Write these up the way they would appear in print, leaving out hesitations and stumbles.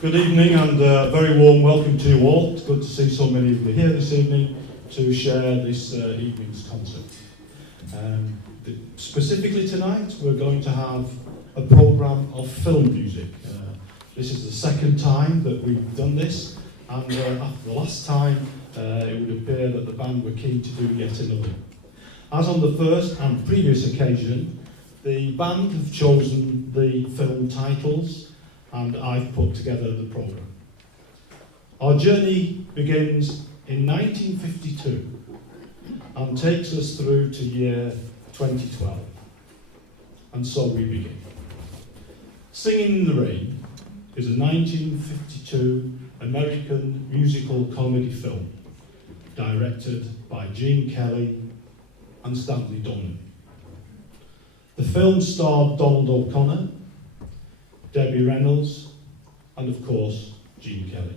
Good evening and a very warm welcome to you all. It's good to see so many of you here this evening to share this evening's concert. Specifically tonight we're going to have a programme of film music. This is the second time that we've done this, and after the last time it would appear that the band were keen to do yet another. As on the first and previous occasion, the band have chosen the film titles and I've put together the programme. Our journey begins in 1952 and takes us through to year 2012. And so we begin. Singing in the Rain is a 1952 American musical comedy film directed by Gene Kelly and Stanley Donen. The film starred Donald O'Connor, Debbie Reynolds, and of course, Gene Kelly.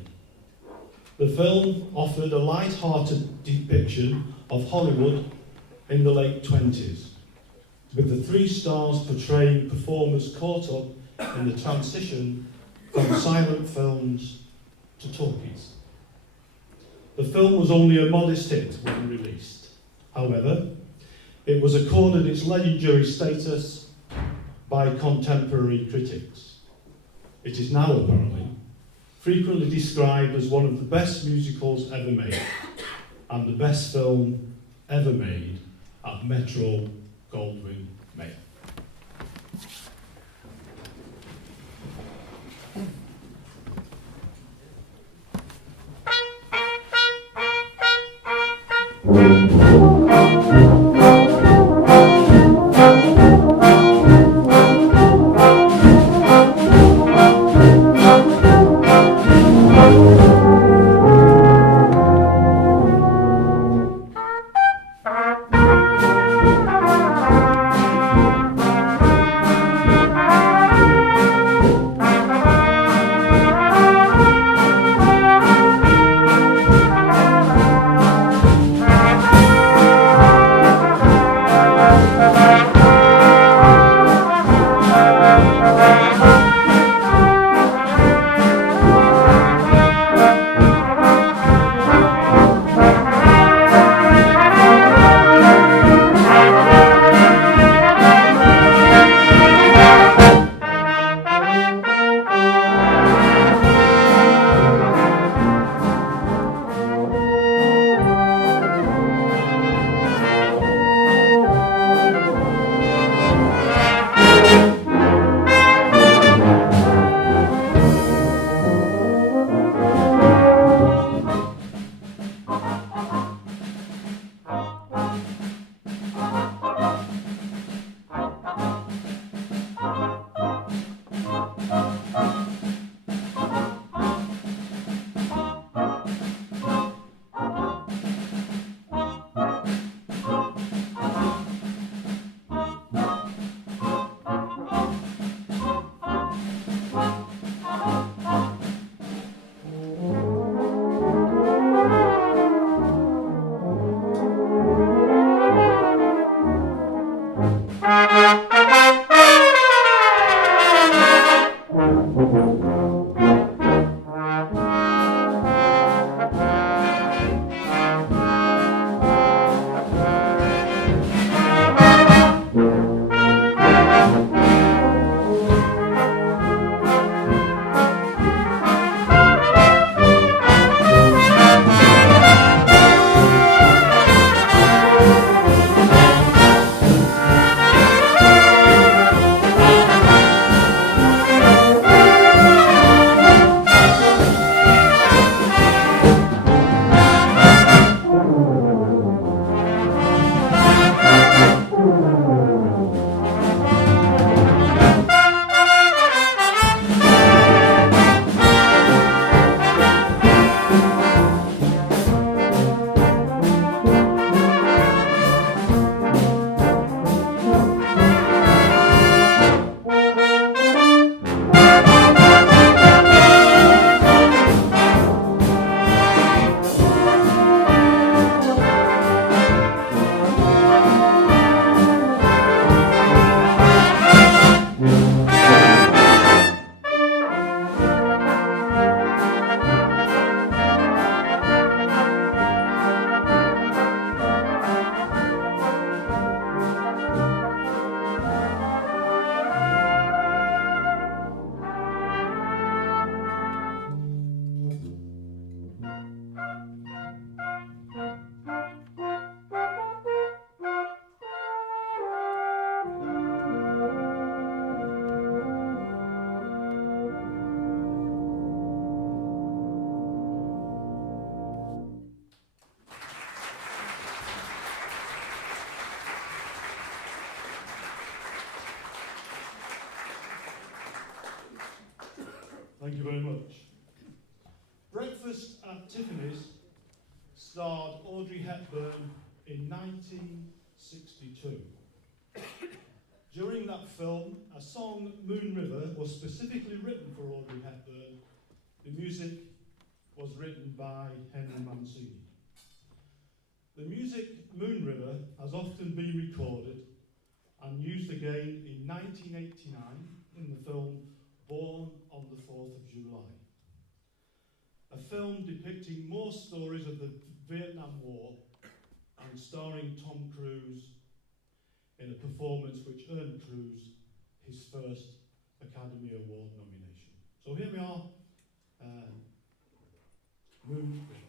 The film offered a light-hearted depiction of Hollywood in the late 20s, with the three stars portraying performers caught up in the transition from silent films to talkies. The film was only a modest hit when released. However, it was accorded its legendary status by contemporary critics. It is now, apparently, frequently described as one of the best musicals ever made and the best film ever made at Metro Goldwyn Mayer. Thank you very much. Breakfast at Tiffany's starred Audrey Hepburn in 1962. During that film, a song, Moon River, was specifically written for Audrey Hepburn. The music was written by Henry Mancini. The music, Moon River, has often been recorded and used again in 1989 in the film Born on the 4th of July. A film depicting more stories of the Vietnam War and starring Tom Cruise in a performance which earned Cruise his first Academy Award nomination. So here we are, Moon River.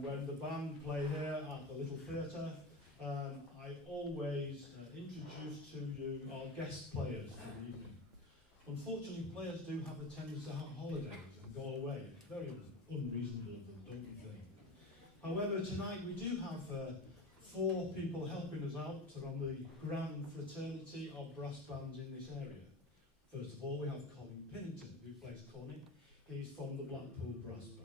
When the band play here at the Little Theatre, I always introduce to you our guest players for the evening. Unfortunately, players do have a tendency to have holidays and go away. Very unreasonable of them, don't you think? However, tonight we do have 4 people helping us out from the grand fraternity of brass bands in this area. First of all, we have Colin Pinnington, who plays cornet. He's from the Blackpool Brass Band.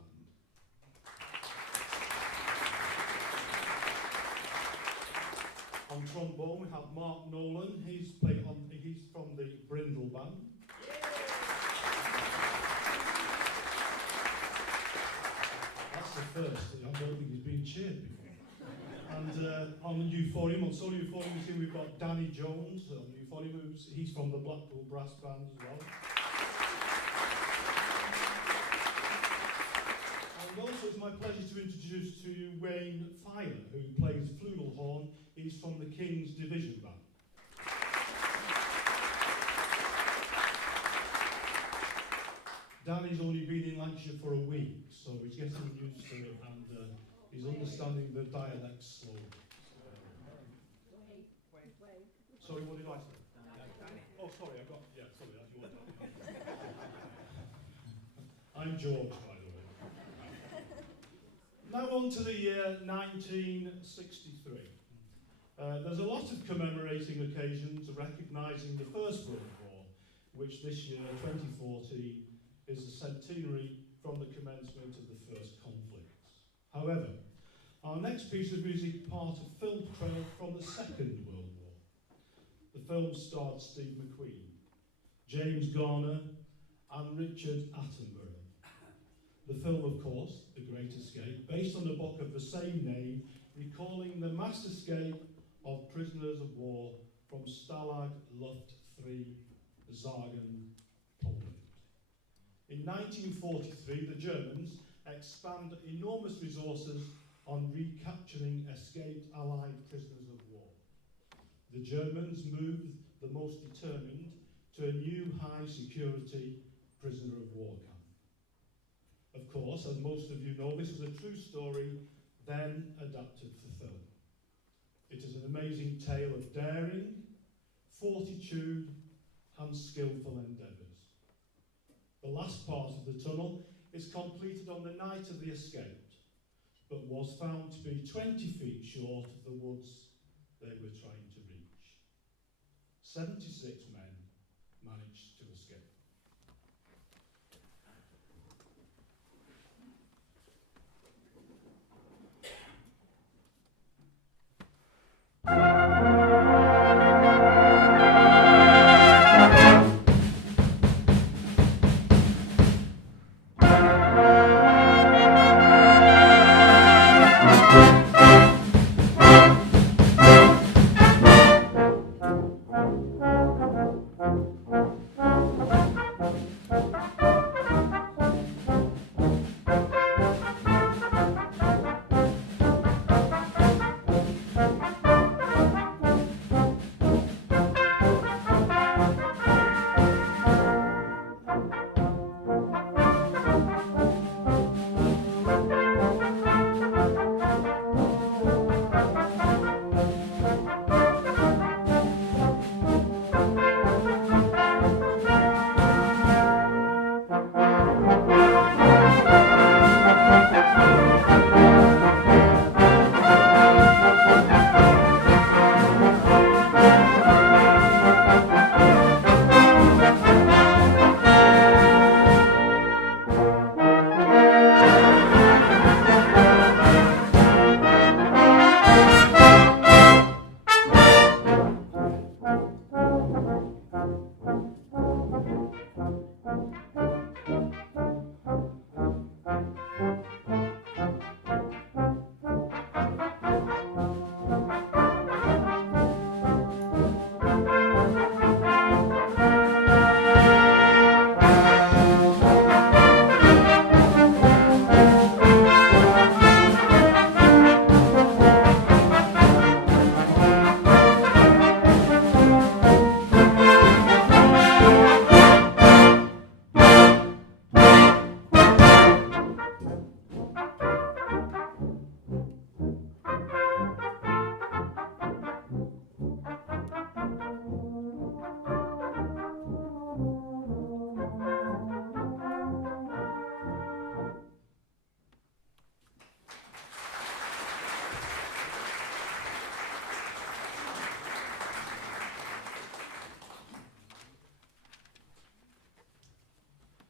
On trombone, we have Mark Nolan. He's from the Brindle Band. That's the first. I don't think he's been cheered before. And on the euphonium, on solo euphonium, here we've got Danny Jones. On the euphonium, he's from the Blackpool Brass Band as well. my pleasure to introduce to you Wayne Fylde, who plays flugelhorn. He's from the King's Division Band. Danny's only been in Lancashire for a week, so he's getting used to it and he's understanding the dialect slowly. Sorry, what did I say? Oh, sorry, sorry, that's your time. I'm George, by the way. Now on to the year 1963. There's a lot of commemorating occasions recognising the First World War, which this year, 2014, is the centenary from the commencement of the first conflicts. However, our next piece of music part of film trail from the Second World War. The film starred Steve McQueen, James Garner and Richard Attenborough. The film, of course, The Great Escape, based on a book of the same name, recalling the mass escape of prisoners of war from Stalag Luft III, Zargen, Poland. In 1943, the Germans expand enormous resources on recapturing escaped Allied prisoners of war. The Germans moved the most determined to a new high-security prisoner of war camp. Of course, as most of you know, this was a true story, then adapted for film. It is an amazing tale of daring, fortitude, and skillful endeavours. The last part of the tunnel is completed on the night of the escape, but was found to be 20 feet short of the woods they were trying to reach. 76 men managed to escape.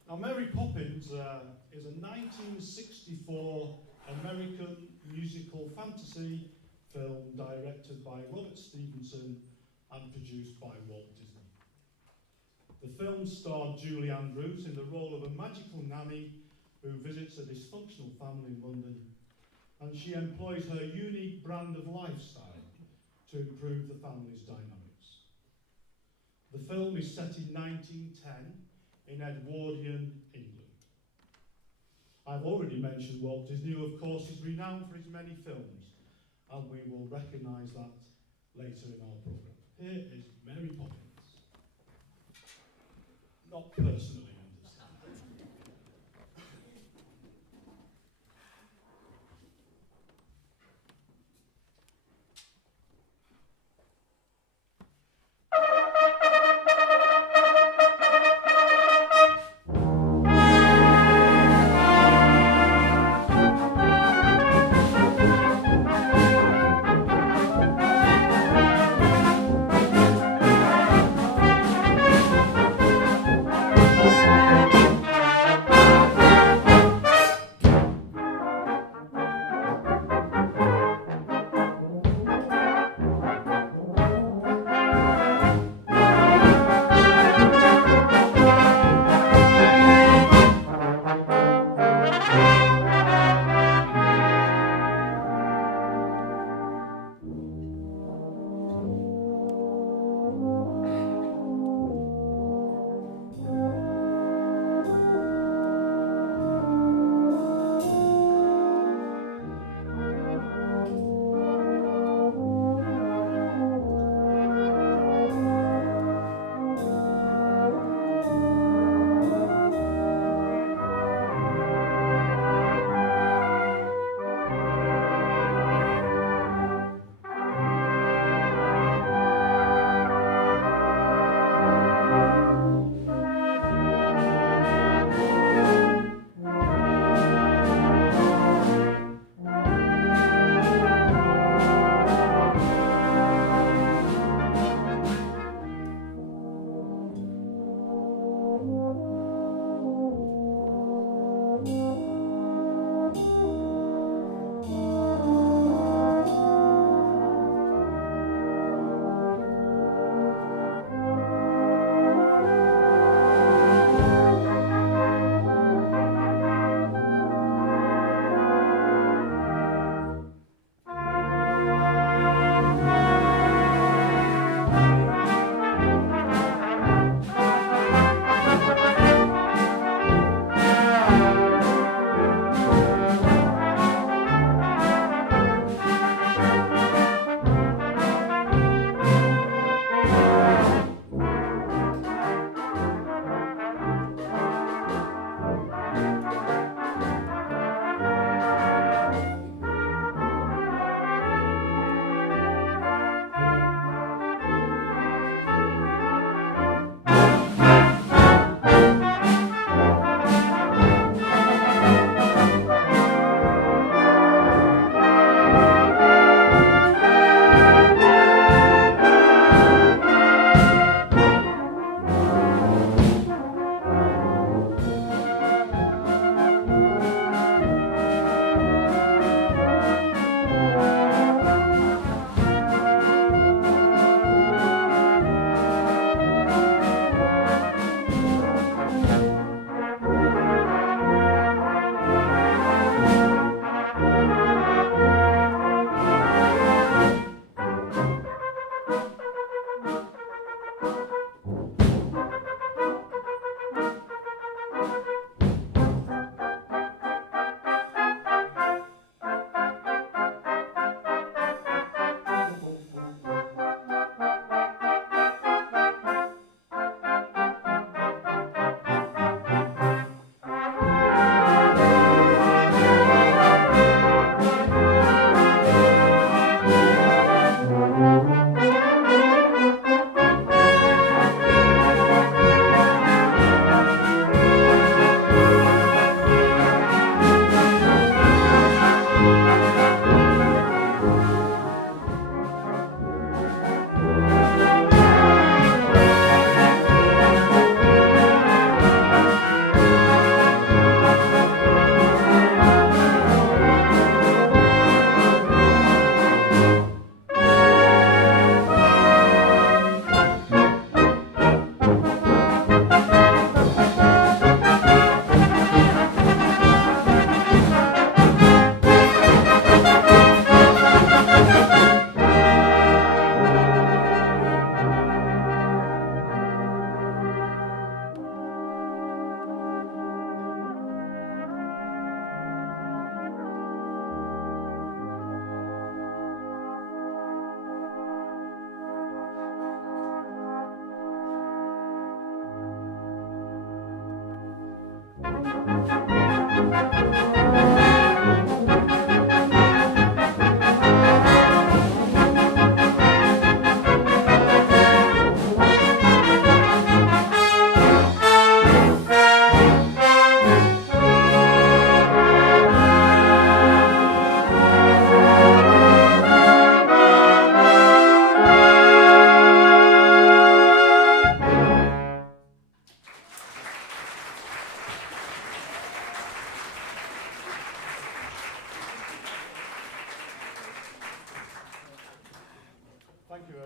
Now, Mary Poppins is a 1964 American musical fantasy film directed by Robert Stevenson and produced by Walt Disney. The film starred Julie Andrews in the role of a magical nanny who visits a dysfunctional family in London, and she employs her unique brand of lifestyle to improve the family's dynamics. The film is set in 1910 in Edwardian England. I've already mentioned Walt Disney, who of course is renowned for his many films, and we will recognise that later in our programme. Here is Mary Poppins. Not personally, understand.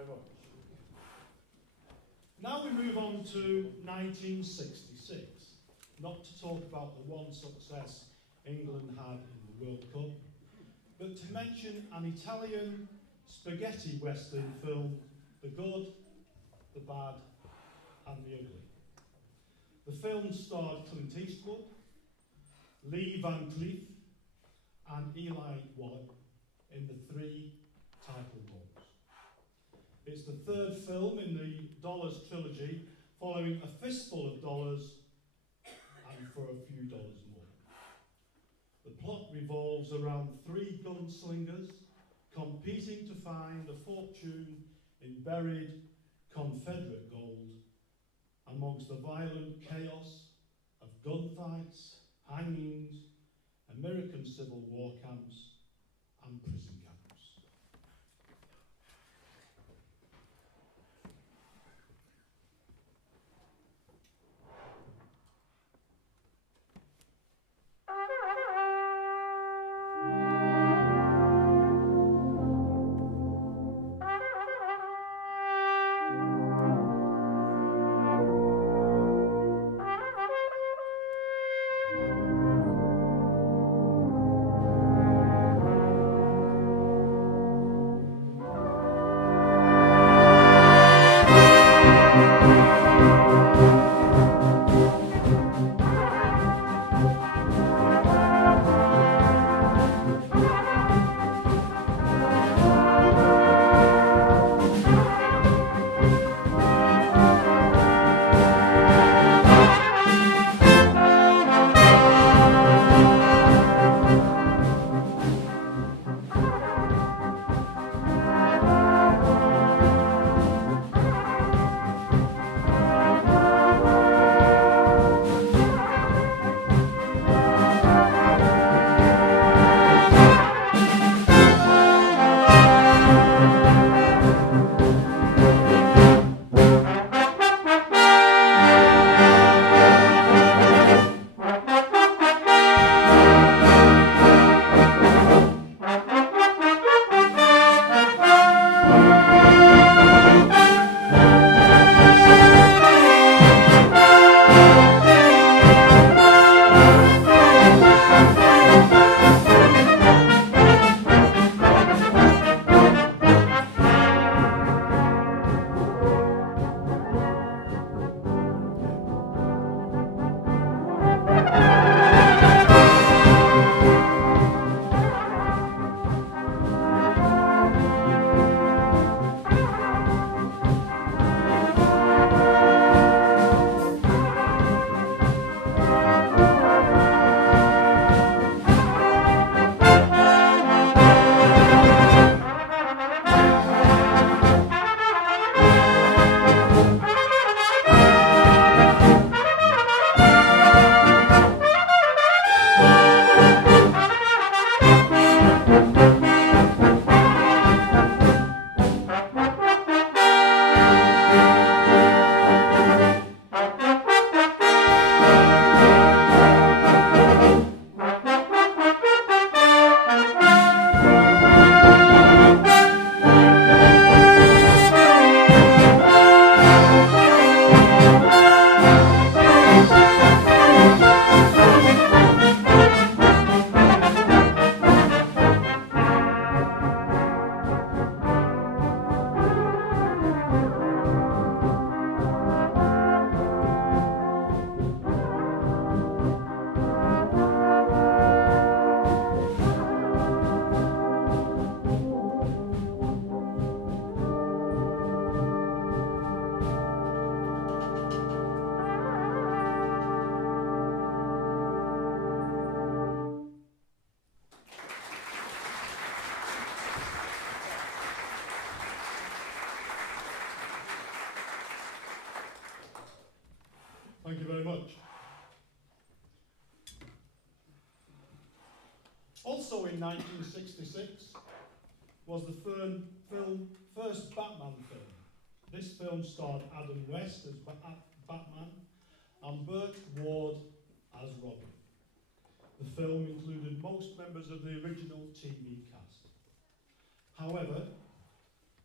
very much. Now we move on to 1966. Not to talk about the one success England had in the World Cup, but to mention an Italian spaghetti western film, The Good, the Bad and the Ugly. The film starred Clint Eastwood, Lee Van Cleef and Eli Wallach in the 3 title roles. It's the 3rd film in the Dollars trilogy, following A Fistful of Dollars and For a Few Dollars More. The plot revolves around 3 gunslingers competing to find a fortune in buried Confederate gold amongst the violent chaos of gunfights, hangings, American Civil War camps and prison camps. Thank you very much. Also in 1966 was the first Batman film. This film starred Adam West as Batman and Burt Ward as Robin. The film included most members of the original TV cast. However,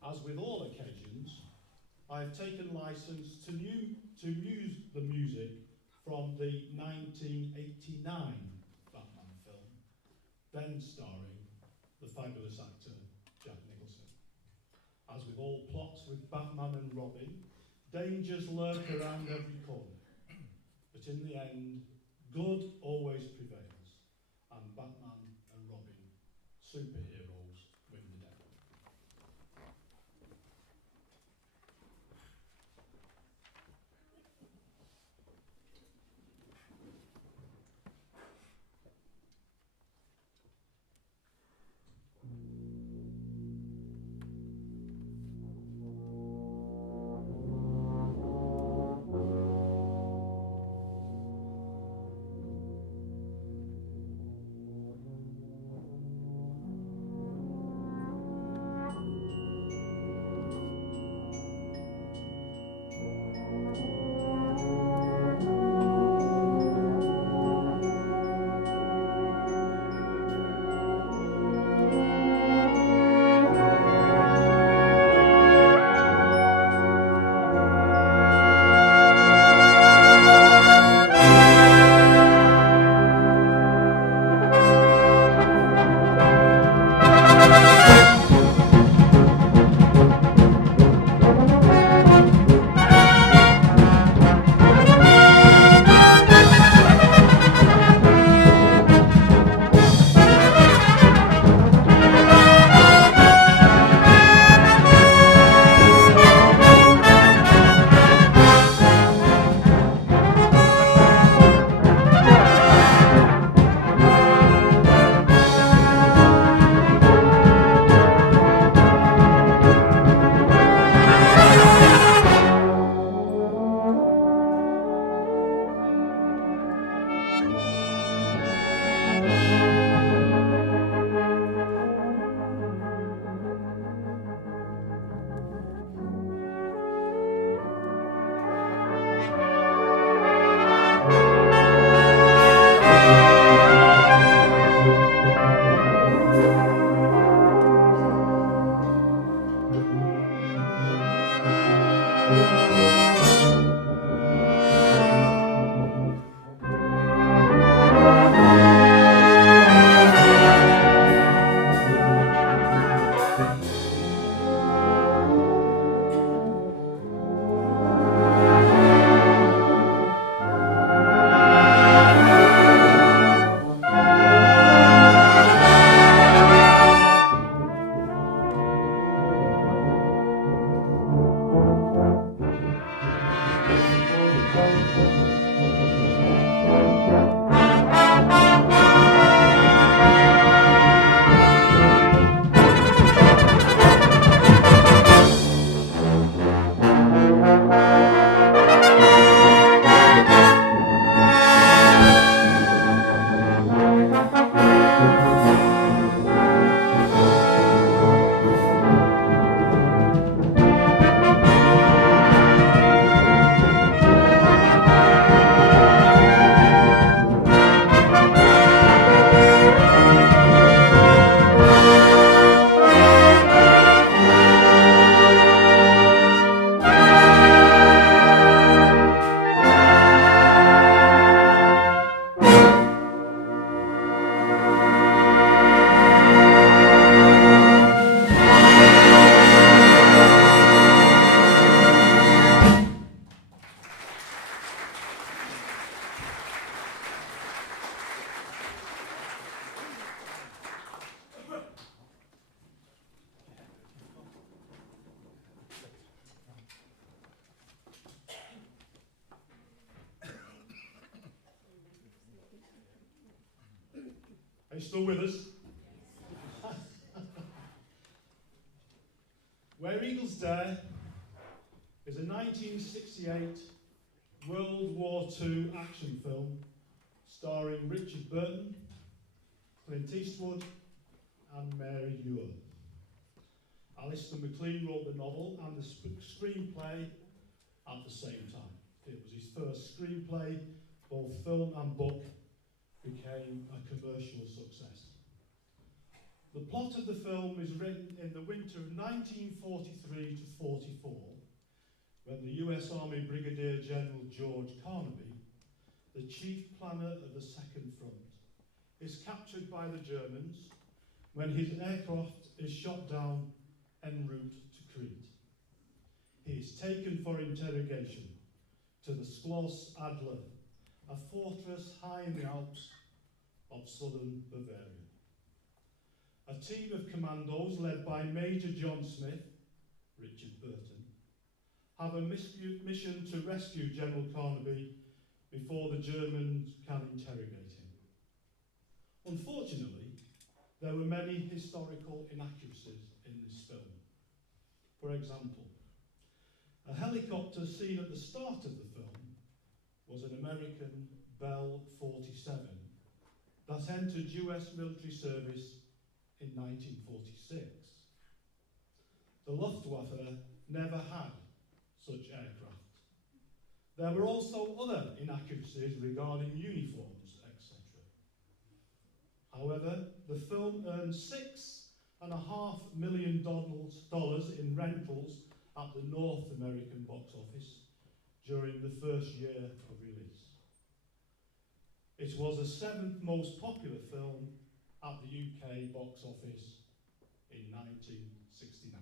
As with all occasions, I have taken license to use the music from the 1989 Batman film, then starring the fabulous actor Jack Nicholson. As with all plots with Batman and Robin, dangers lurk around every corner. But in the end, good always prevails, and Batman and Robin, superheroes, win the day. Are you still with us? Where Eagles Dare is a 1968 World War II action film starring Richard Burton, Clint Eastwood and Mary Ewell. Alistair MacLean wrote the novel and the screenplay at the same time. It was his first screenplay, both film and book became a commercial success. The plot of the film is written in the winter of 1943 to 44, when the US Army Brigadier General George Carnaby, the chief planner of the Second Front, is captured by the Germans when his aircraft is shot down en route to Crete. He is taken for interrogation to the Schloss Adler, a fortress high in the Alps of southern Bavaria. A team of commandos led by Major John Smith, Richard Burton, have a mission to rescue General Carnaby before the Germans can interrogate him. Unfortunately, there were many historical inaccuracies in this film. For example, a helicopter seen at the start of the film was an American Bell 47 that entered US military service in 1946. The Luftwaffe never had such aircraft. There were also other inaccuracies regarding uniforms, etc. However, the film earned $6.5 million in rentals at the North American box office during the first year of release. It was the seventh most popular film at the UK box office in 1969.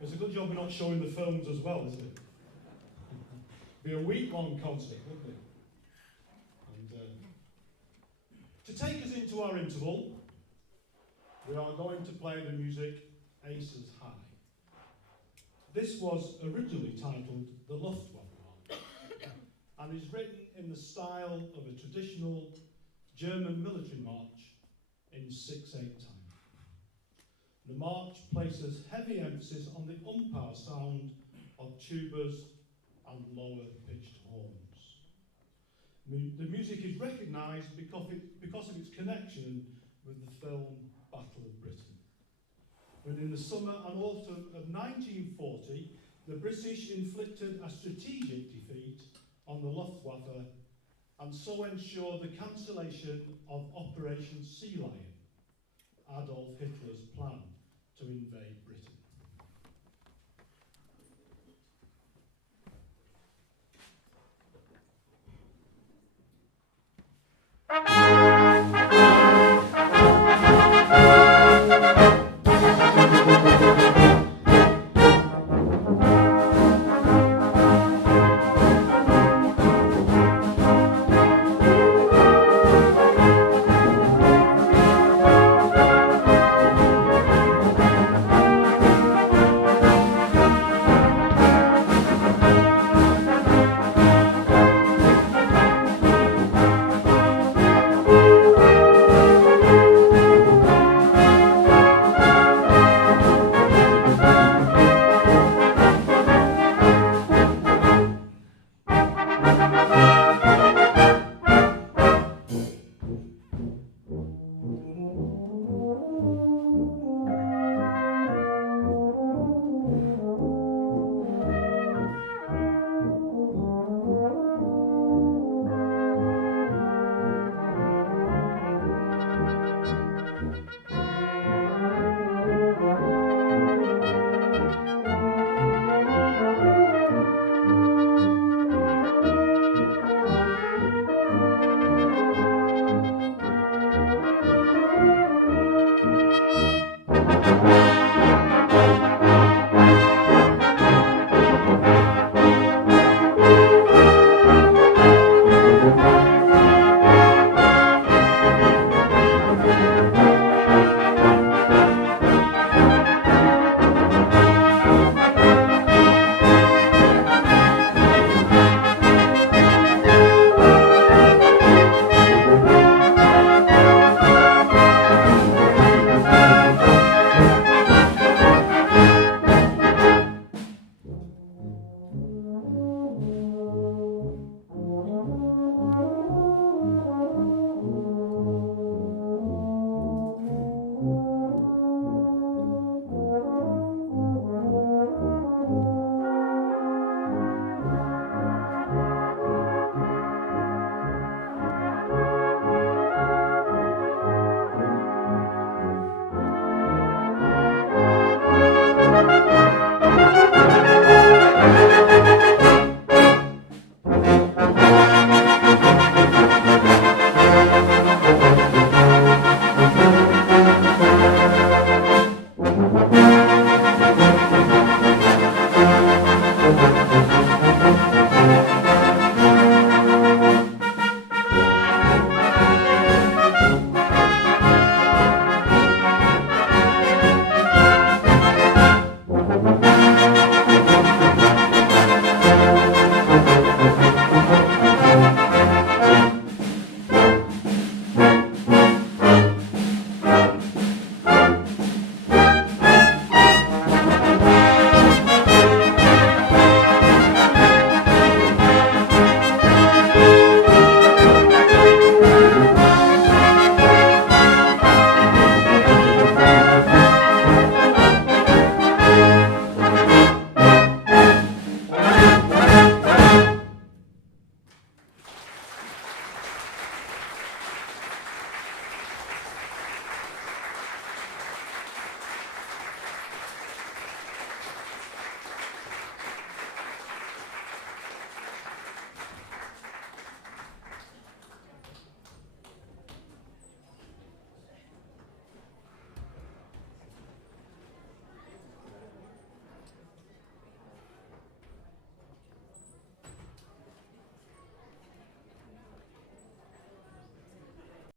It's a good job we're not showing the films as well, isn't it? Be a week-long concert, wouldn't it? And to take us into our interval, we are going to play the music Aces High. This was originally titled the Luftwaffe and is written in the style of a traditional German military march in 6/8 time. The march places heavy emphasis on the umpire sound of tubas and lower pitched horns. The music is recognised because of its connection with the film Battle of Britain. When in the summer and autumn of 1940, the British inflicted a strategic defeat on the Luftwaffe and so ensured the cancellation of Operation Sea Lion, Adolf Hitler's plan to invade Britain.